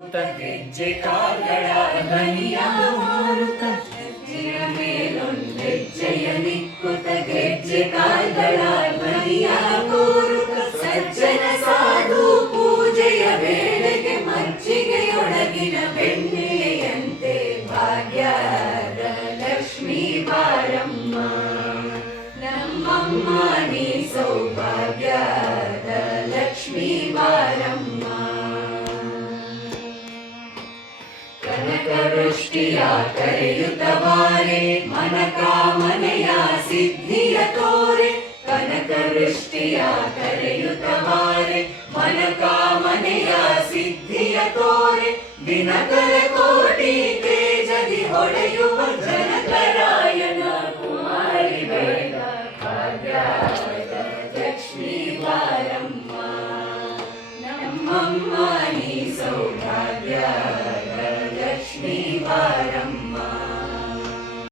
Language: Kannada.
ಹೆಜ್ಜೆ ಕಾಲ್ಗಳ ಧ್ವನಿಯ ಮಾರುತ ಹೆಜ್ಜೆಯ ಮೇಲೊಂದೆಜ್ಜೆಯ ನಿಕ್ಕುತ ಹೆಜ್ಜೆ ಕಾಲ್ಗಳ ಧ್ವನಿಯ ಕೋರುತ ಸಜ್ಜನ ಸಾಧು ಪೂಜೆಯ ವೇಳೆಗೆ ಮಜ್ಜಿಗೆಯೊಳಗಿನ ಬೆಣ್ಣೆಯಂತೆ ಭಾಗ್ಯದ ಲಕ್ಷ್ಮೀ ಬಾರಮ್ಮ ನಮ್ಮಮ್ಮ ನೀ ಸೌಭಾಗ್ಯದ ಲಕ್ಷ್ಮೀ ಬಾರಮ್ಮ ಕನಕವೃಷ್ಟಿಯ ಕರೆಯುತ್ತ ಬಾರೆ ಮನ ಕಾಮನೆಯ ಸಿದ್ಧಿಯ ತೋರೆ ಕನಕವೃಷ್ಟಿಯ ಕರೆಯುತ್ತ ಬಾರೆ ಮನ ಕಾಮನೆಯ ಸಿದ್ಧಿಯ ತೋರೆ ದಿನಕರ ಕೋಟಿ ತೇಜದಿ ಹೊಳೆಯುವ ಜನಕರಾಯನ ಕುಮಾರಿ ಬೇಗ ಭಾಗ್ಯದ ಲಕ್ಷ್ಮೀ ಬಾರಮ್ಮ ನಮ್ಮಮ್ಮ ನೀ ಸೌಭಾಗ್ಯ ಲಕ್ಷ್ಮೀ ಬಾರಮ್ಮ